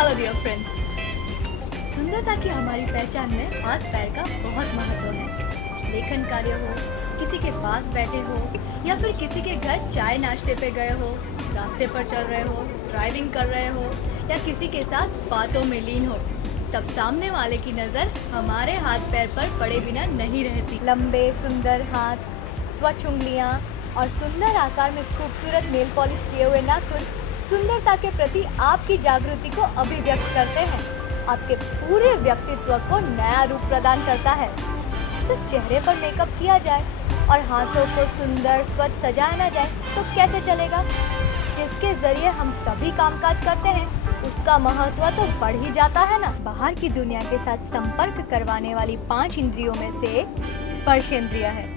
Hello dear friends. सुंदरता की हमारी पहचान में हाथ पैर का बहुत महत्व है। लेखन कार्य हो, किसी के पास बैठे हो या फिर किसी के घर चाय नाश्ते पे गए हो, रास्ते पर चल रहे हो, ड्राइविंग कर रहे हो या किसी के साथ बातों में लीन हो, तब सामने वाले की नज़र हमारे हाथ पैर पर पड़े बिना नहीं रहती। लंबे सुंदर हाथ, स्वच्छ उंगलियां और सुंदर आकार में खूबसूरत नेल पॉलिश किए हुए नाखून सुंदरता के प्रति आपकी जागृति को अभिव्यक्त करते हैं। आपके पूरे व्यक्तित्व को नया रूप प्रदान करता है। सिर्फ चेहरे पर मेकअप किया जाए और हाथों को सुंदर स्वच्छ सजाया ना जाए तो कैसे चलेगा। जिसके जरिए हम सभी कामकाज करते हैं उसका महत्व तो बढ़ ही जाता है ना। बाहर की दुनिया के साथ संपर्क करवाने वाली 5 इंद्रियों में से स्पर्श इंद्रिय है।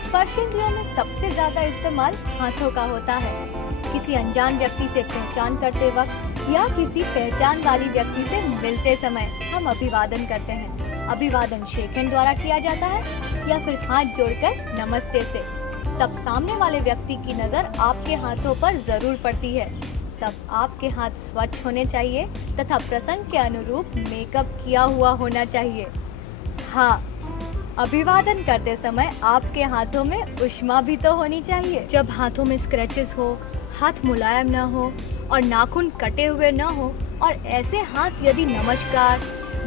स्पर्श इंद्रियों में सबसे ज्यादा इस्तेमाल हाथों का होता है। किसी अनजान व्यक्ति से पहचान करते वक्त या किसी पहचान वाली व्यक्ति से मिलते समय हम अभिवादन करते हैं। अभिवादन शेक हैंड द्वारा किया जाता है या फिर हाथ जोड़कर नमस्ते से। तब सामने वाले व्यक्ति की नज़र आपके हाथों पर जरूर पड़ती है। तब आपके हाथ स्वच्छ होने चाहिए तथा प्रसंग के अनुरूप मेकअप किया हुआ होना चाहिए। हाँ, अभिवादन करते समय आपके हाथों में ऊष्मा भी तो होनी चाहिए। जब हाथों में स्क्रैचेस हो, हाथ मुलायम ना हो और नाखून कटे हुए ना हो और ऐसे हाथ यदि नमस्कार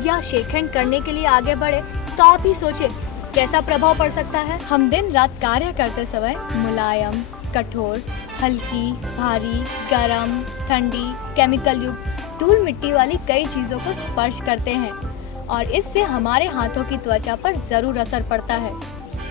या शेक हैंड करने के लिए आगे बढ़े तो आप ही सोचें कैसा प्रभाव पड़ सकता है। हम दिन रात कार्य करते समय मुलायम, कठोर, हल्की, भारी, गरम, ठंडी, केमिकल युक्त, धूल मिट्टी वाली कई चीज़ों को स्पर्श करते हैं और इससे हमारे हाथों की त्वचा पर जरूर असर पड़ता है।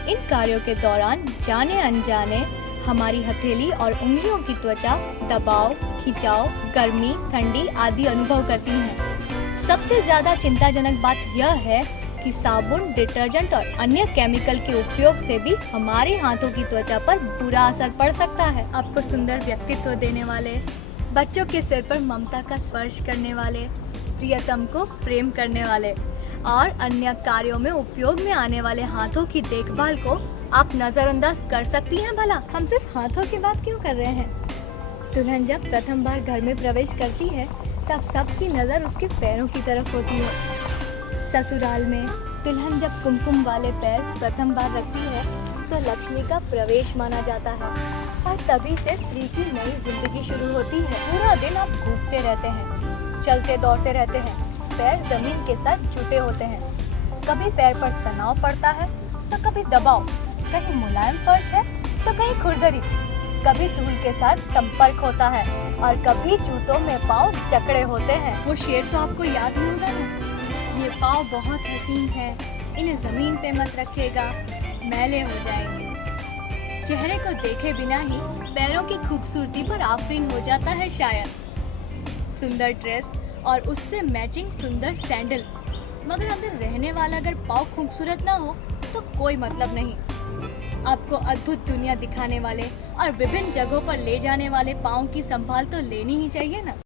इन कार्यों के दौरान जाने अनजाने हमारी हथेली और उंगलियों की त्वचा दबाव, खिंचाव, गर्मी, ठंडी आदि अनुभव करती है। सबसे ज्यादा चिंताजनक बात यह है कि साबुन, डिटर्जेंट और अन्य केमिकल के उपयोग से भी हमारे हाथों की त्वचा पर बुरा असर पड़ सकता है। आपको सुंदर व्यक्तित्व देने वाले, बच्चों के सिर पर ममता का स्पर्श करने वाले, प्रियतम को प्रेम करने वाले और अन्य कार्यों में उपयोग में आने वाले हाथों की देखभाल को आप नजरअंदाज कर सकती हैं भला। हम सिर्फ हाथों की बात क्यों कर रहे हैं। दुल्हन जब प्रथम बार घर में प्रवेश करती है तब सबकी नजर उसके पैरों की तरफ होती है। ससुराल में दुल्हन जब कुमकुम वाले पैर प्रथम बार रखती है तो लक्ष्मी का प्रवेश माना जाता है और तभी से स्त्री की नई जिंदगी शुरू होती है। पूरा दिन आप घूमते रहते हैं, चलते दौड़ते रहते हैं, पैर जमीन के साथ जुटे होते हैं। कभी पैर पर तनाव पड़ता है तो कभी दबाव, कहीं मुलायम फर्श है तो कहीं खुरदरी, कभी धूल के साथ संपर्क होता है और कभी जूतों में पाँव जकड़े होते हैं। वो शेर तो आपको याद नहीं होगा ना, ये पाँव बहुत हसीन है, इन्हें जमीन पे मत रखिएगा, मैले हो जाएंगे। चेहरे को देखे बिना ही पैरों की खूबसूरती पर आफरीन हो जाता है शायद। सुंदर ड्रेस और उससे मैचिंग सुंदर सैंडल, मगर अंदर रहने वाला अगर पाँव खूबसूरत ना हो तो कोई मतलब नहीं। आपको अद्भुत दुनिया दिखाने वाले और विभिन्न जगहों पर ले जाने वाले पाँव की संभाल तो लेनी ही चाहिए ना।